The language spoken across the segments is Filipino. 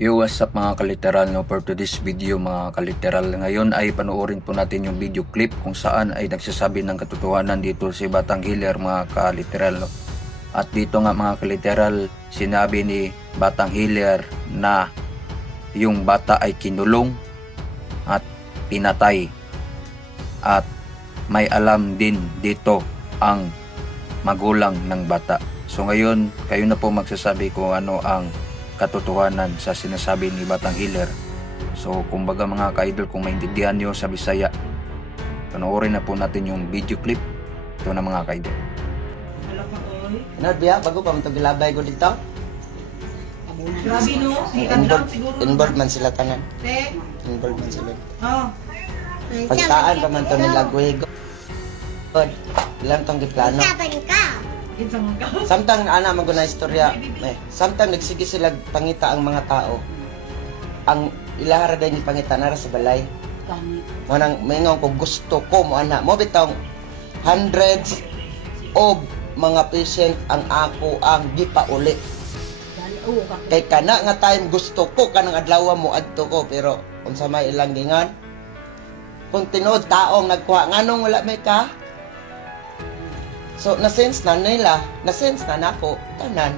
Yo, what's up mga kaliteral, no? For today's video mga kaliteral, ngayon ay panoorin po natin yung video clip kung saan ay nagsasabi ng katotohanan dito si Batang Healer mga kaliteral, no? At dito nga mga kaliteral, sinabi ni Batang Healer na yung bata ay kinulong at pinatay, at may alam din dito ang magulang ng bata. So ngayon, kayo na po magsasabi kung ano ang katotohanan sa sinasabi ni Batang Healer. So kumbaga mga ka-idol, kung maintindihan nyo sa Bisaya, panoorin na po natin yung video clip. Ito na mga ka-idol. Ano biya, bago pa matong gilabay ko dito. Grabe no? Ikan lang siguro. Involved man sila tanan. Te? Involved man sila. Oh. Pagtaan pa man to nila guhigo. God, ilan tong giplano. Insang ka. Samtang ana maguna istorya, samtang nagsige sila pangita ang mga tao. Ang ilahara day ni pangita nara sa balay. Mo nang maingon ko gusto ko mo ana mo bitong hundreds of mga patient ang ako ang gipauli. Kay kana nga time gusto ko kanang adlaw mo adto ko, pero unsa may ilang gingan kung tinuod taong nagkuha nganong wala may ka. So na-sense na nila, na-sense na nako tanan.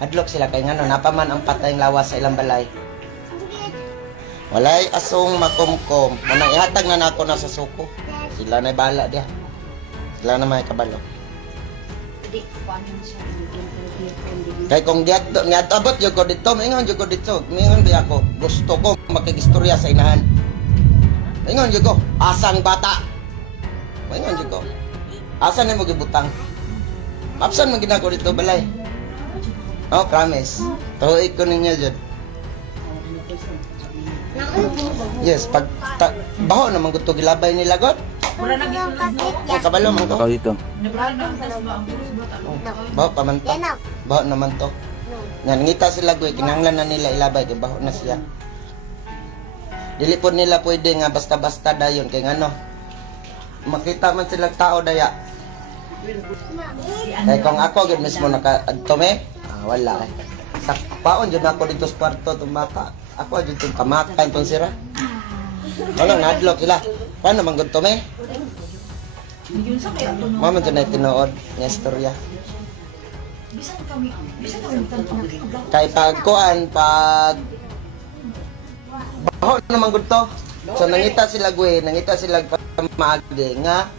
Hadlok sila kay ngano napaman ang patayng lawas sa ilang balay. Walay asong makumkom, manang ihatag na nako na sa suko. Sila na bala dia. Sila na may kabalo. Kay kung diat abot yo ko dito, mingon yo ko dito, mingon bi ako. Gusto ko makigistorya sa inahan. Mingon yo ko, asang bata. Mingon yo ko. Asan mo gibutang? Mapsan man ginako dito balay. Oh, promise. Tuig ko ninyo jud. Yes, pag baho naman gusto gilabay nila god. Wala na gisulod no? Oh, kabalo man to. Ikaw dito. Nagpala tas ba ang pulos bata? Baho pa man to. Baho naman to. Nga nangita sila goy, kinahanglan na nila ilabay kay baho na siya. Dili po nila pwede nga basta-basta dayon kay ngano. Makita man sila tao daya. Kaya kung ako gid mismo naka-adtome, wala eh. Sakpaon jud ako dito sa kwarto tong bata. Ako jud tong kamatay tong sira. Wala nadlok sila. Paano man gud tome? Yun sa kaya to no. Mama jud na tinuod nga istorya. Bisan kami tanong. Kay pagkuan pag baho naman gud to. So nangita sila guwe, nangita sila maagi nga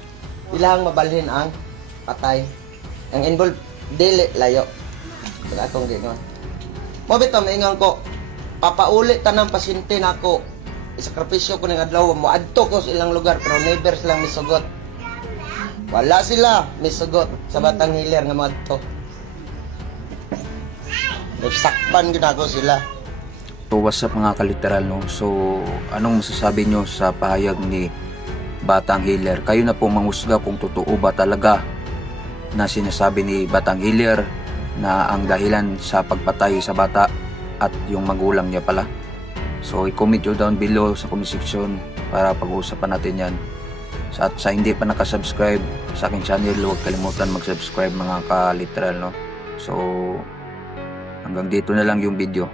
ilang mabalhin ang patay. Ang involved dili layo. Wala akong gingon. Mo bitaw maingon ko, papauli tanang pasyente nako. Isakripisyo ko ning adlaw mo adto ko sa ilang lugar pero never silang misugot. Wala sila misugot sa Batang Healer nga madto. Nagsakpan gid ako sila. So what's up mga kaliteral, no? So anong masasabi nyo sa pahayag ni Batang Healer? Kayo na po manghusga kung totoo ba talaga na sinasabi ni Batang Healer na ang dahilan sa pagpatay sa bata at yung magulang niya pala. So i-comment nyo down below sa comment section para pag-uusapan natin yan. At sa hindi pa nakasubscribe sa aking channel, huwag kalimutan mag-subscribe mga kaliteral, no? So hanggang dito na lang yung video.